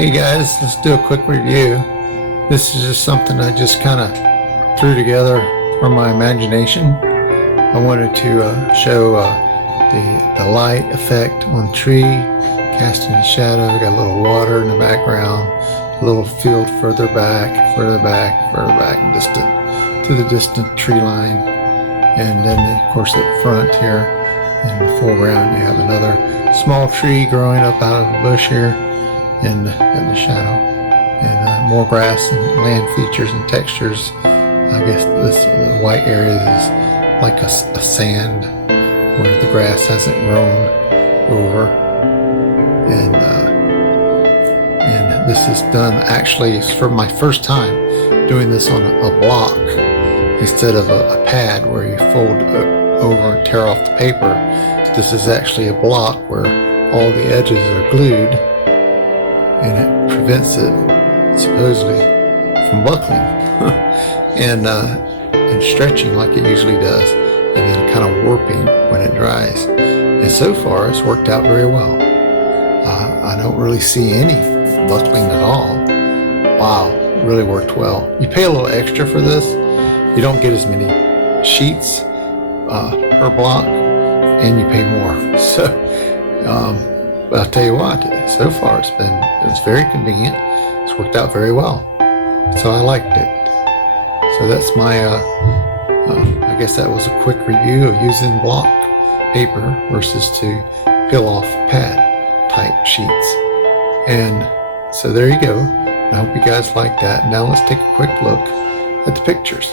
Hey guys, let's do a quick review. This is just something I just kind of threw together from my imagination. I wanted to show the light effect on the tree, casting a shadow. Got a little water in the background, a little field further back, distant to the distant tree line, and then of course up front here in the foreground you have another small tree growing up out of a bush here in the shadow, and more grass and land features and textures. I guess this white area is like a sand where the grass hasn't grown over, and this is done actually. It's for my first time doing this on a block instead of a pad where you fold over and tear off the paper. This is actually a block where all the edges are glued, and it prevents it supposedly from buckling and stretching like it usually does, and then kind of warping when it dries. And so far it's worked out very well. I don't really see any buckling at all. Wow, it really worked well. You pay a little extra for this. You don't get as many sheets per block, and you pay more. So but I'll tell you what, so far it was very convenient. It's worked out very well, so I liked it. So that's my I guess that was a quick review of using block paper versus to peel off pad type sheets. And so there you go. I hope you guys like that. Now let's take a quick look at the pictures.